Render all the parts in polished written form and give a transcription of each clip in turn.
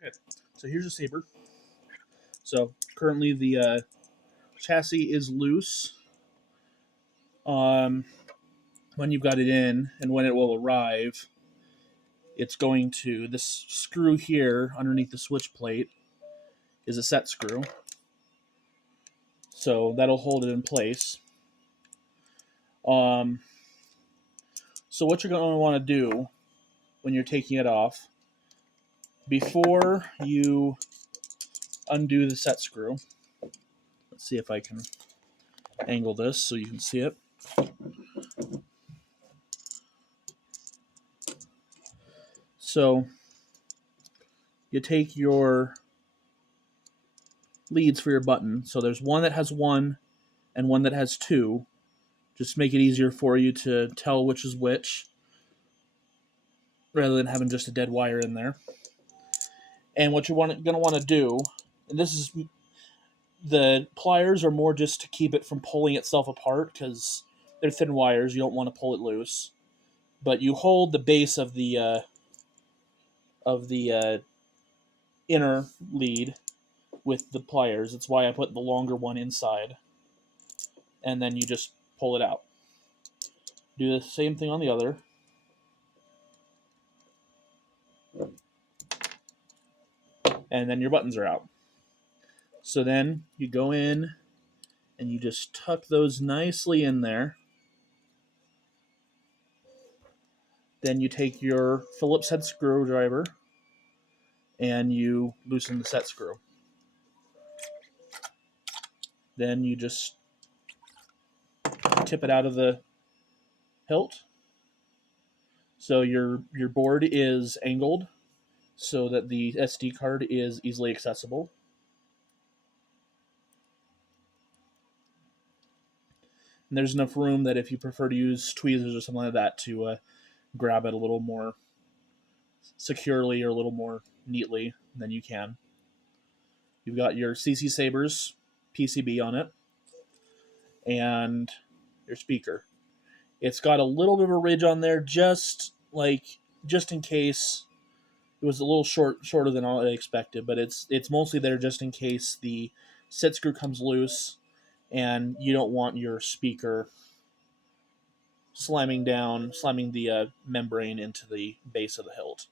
Okay, so here's a saber. So currently the chassis is loose. Um, when you've got it in and when it will arrive, it's going to, this screw here underneath the switch plate is a set screw. So that'll hold it in place. Um, so what you're going to want to do when you're taking it off, before you undo the set screw, let's see if I can angle this so you can see it. So you take your leads for your button. So there's one that has one and one that has two. Just make it easier for you to tell which is which, rather than having just a dead wire in there. And what you're going to want to do, and this is, the pliers are more just to keep it from pulling itself apart because they're thin wires. You don't want to pull it loose. But you hold the base of the inner lead with the pliers. That's why I put the longer one inside. And then you just pull it out. Do the same thing on the other. And then your buttons are out. So then you go in and you just tuck those nicely in there. Then you take your Phillips head screwdriver and you loosen the set screw. Then you just tip it out of the hilt. So your board is angled so that the SD card is easily accessible. And there's enough room that if you prefer to use tweezers or something like that to grab it a little more securely or a little more neatly, then you can. You've got your ccsabers PCB on it and your speaker. It's got a little bit of a ridge on there, just in case. It was a little shorter than I expected, but it's mostly there just in case the set screw comes loose and you don't want your speaker slamming the membrane into the base of the hilt.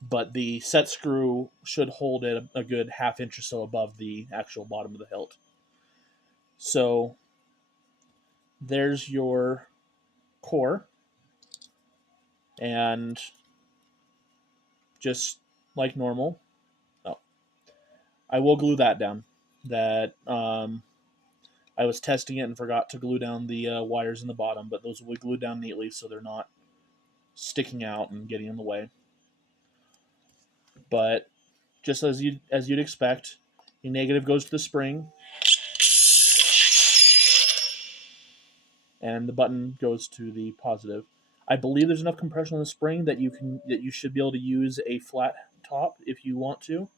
But the set screw should hold it a good half inch or so above the actual bottom of the hilt. So there's your core, and just like normal. Oh, I will glue that down. That I was testing it and forgot to glue down the wires in the bottom, but those will be glued down neatly so they're not sticking out and getting in the way. But just as you'd expect, your negative goes to the spring, and the button goes to the positive. I believe there's enough compression on the spring that you should be able to use a flat top if you want to. In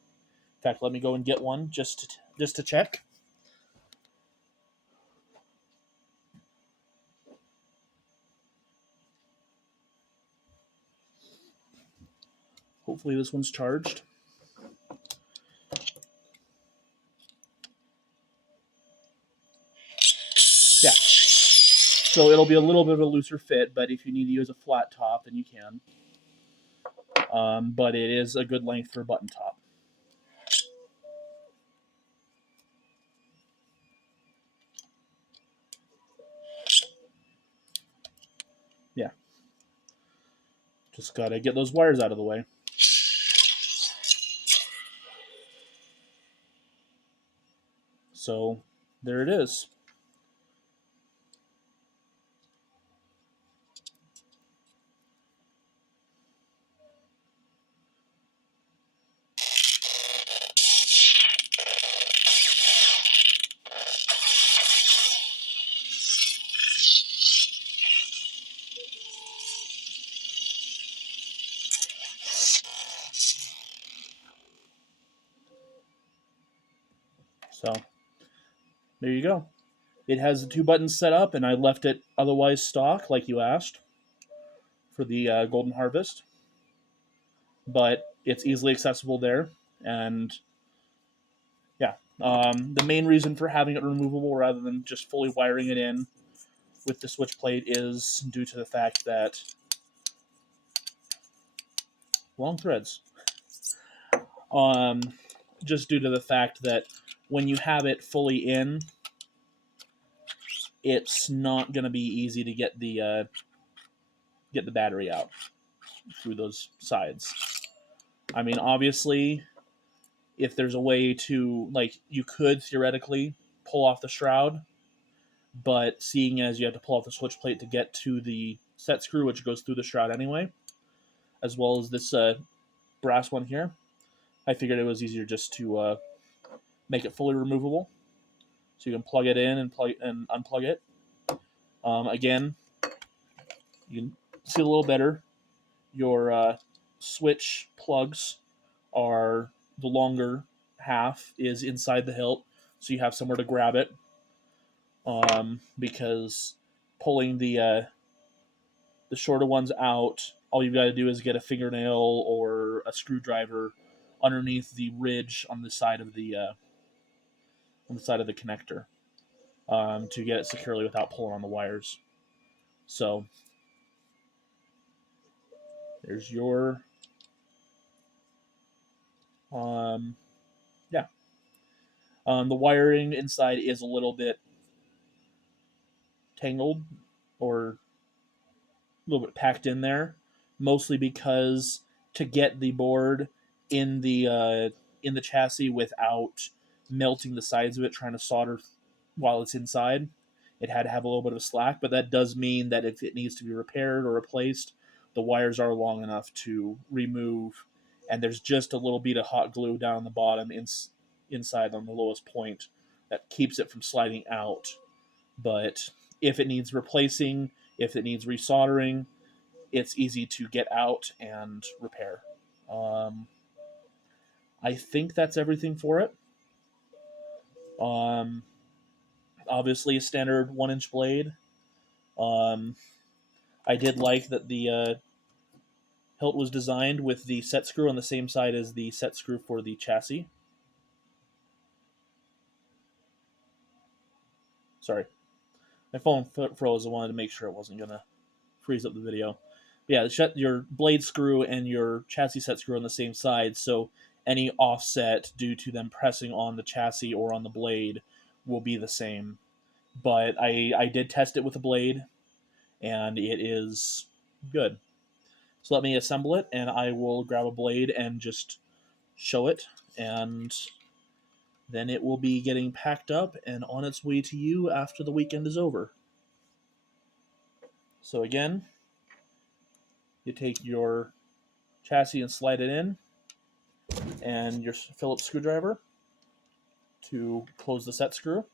fact, let me go and get one just to check. Hopefully this one's charged. Yeah. So it'll be a little bit of a looser fit, but if you need to use a flat top, then you can. But it is a good length for a button top. Yeah. Just gotta get those wires out of the way. So there it is. So there you go. It has the two buttons set up, and I left it otherwise stock, like you asked, for the Golden Harvest. But it's easily accessible there. And yeah, the main reason for having it removable rather than just fully wiring it in with the switch plate is due to the fact that long threads. Just due to the fact that when you have it fully in, it's not going to be easy to get the battery out through those sides. I mean, obviously, if there's a way to, like, you could theoretically pull off the shroud, but seeing as you have to pull off the switch plate to get to the set screw, which goes through the shroud anyway, as well as this brass one here, I figured it was easier just to make it fully removable, so you can plug it in and unplug it. Again, you can see a little better. Your switch plugs are the longer half is inside the hilt, so you have somewhere to grab it. Because pulling the shorter ones out, all you've got to do is get a fingernail or a screwdriver underneath the ridge on the side of the connector to get it securely without pulling on the wires. So there's your the wiring inside is a little bit tangled or a little bit packed in there, mostly because to get the board in the chassis without melting the sides of it, trying to solder while it's inside, it had to have a little bit of slack. But that does mean that if it needs to be repaired or replaced, the wires are long enough to remove, and there's just a little bit of hot glue down the bottom inside on the lowest point that keeps it from sliding out. But if it needs replacing, if it needs resoldering, it's easy to get out and repair. I think that's everything for it. Obviously, a standard 1-inch blade. I did like that the hilt was designed with the set screw on the same side as the set screw for the chassis. Sorry. My phone froze. I wanted to make sure it wasn't going to freeze up the video. But yeah, your blade screw and your chassis set screw on the same side, so any offset due to them pressing on the chassis or on the blade will be the same. But I did test it with a blade, and it is good. So let me assemble it, and I will grab a blade and just show it, and then it will be getting packed up and on its way to you after the weekend is over. So again, you take your chassis and slide it in, and your Phillips screwdriver to close the set screw.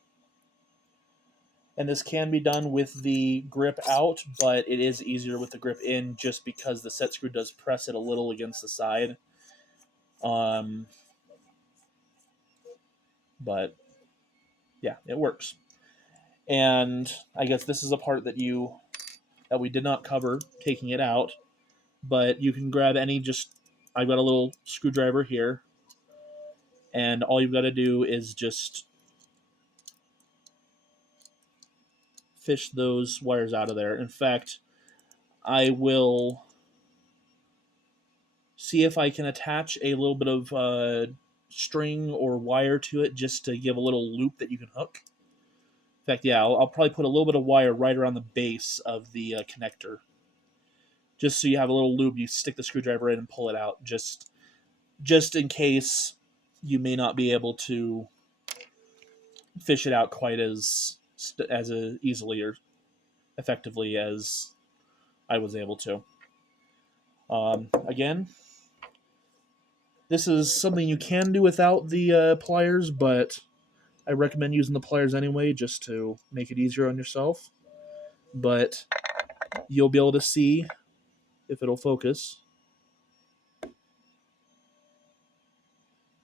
And this can be done with the grip out, but it is easier with the grip in just because the set screw does press it a little against the side. But yeah, it works. And I guess this is a part that we did not cover taking it out, but you can grab I've got a little screwdriver here, and all you've got to do is just fish those wires out of there. In fact, I will see if I can attach a little bit of string or wire to it just to give a little loop that you can hook. In fact, yeah, I'll probably put a little bit of wire right around the base of the connector, just so you have a little loop. You stick the screwdriver in and pull it out, just in case you may not be able to fish it out quite as easily or effectively as I was able to. Again, this is something you can do without the pliers, but I recommend using the pliers anyway, just to make it easier on yourself. But you'll be able to see if it'll focus.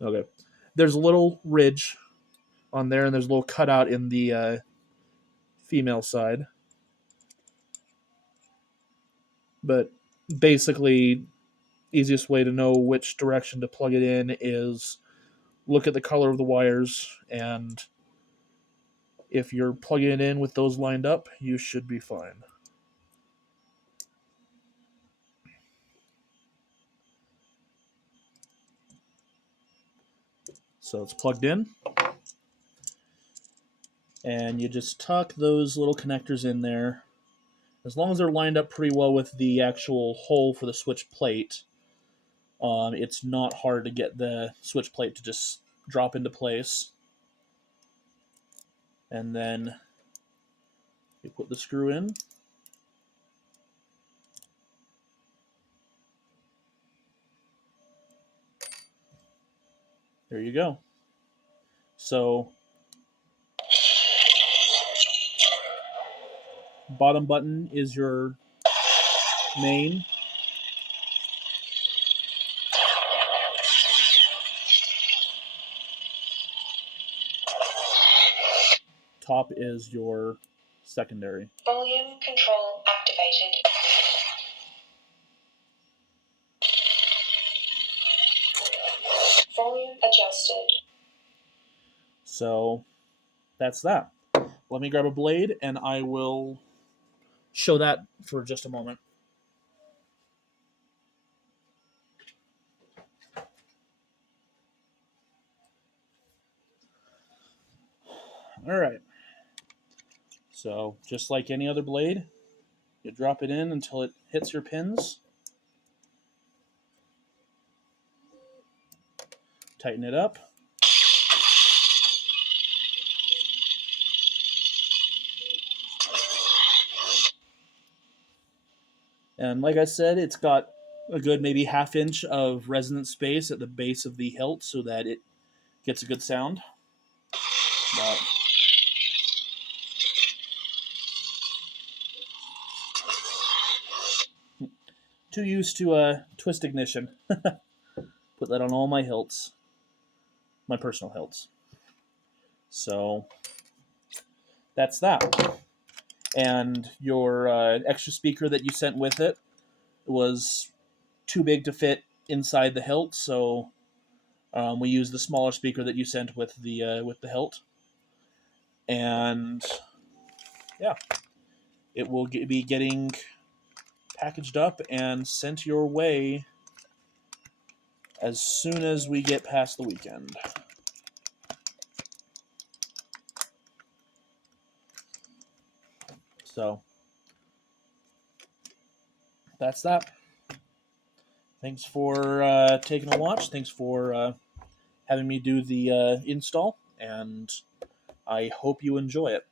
Okay. There's a little ridge on there, and there's a little cutout in the female side. But basically, easiest way to know which direction to plug it in is look at the color of the wires, and if you're plugging it in with those lined up, you should be fine. So it's plugged in. And you just tuck those little connectors in there. As long as they're lined up pretty well with the actual hole for the switch plate, it's not hard to get the switch plate to just drop into place. And then you put the screw in. There you go. So, bottom button is your main. Top is your secondary. Volume control activated. Volume adjusted. So that's that. Let me grab a blade and I will show that for just a moment. All right. So just like any other blade, you drop it in until it hits your pins. Tighten it up. And like I said, it's got a good maybe ½ inch of resonance space at the base of the hilt so that it gets a good sound. But too used to a twist ignition. Put that on all my hilts, my personal hilts. So that's that. And your extra speaker that you sent with it was too big to fit inside the hilt, so we used the smaller speaker that you sent with the hilt. And yeah, it will be getting packaged up and sent your way as soon as we get past the weekend. So that's that. Thanks for taking a watch. Thanks for having me do the install, and I hope you enjoy it.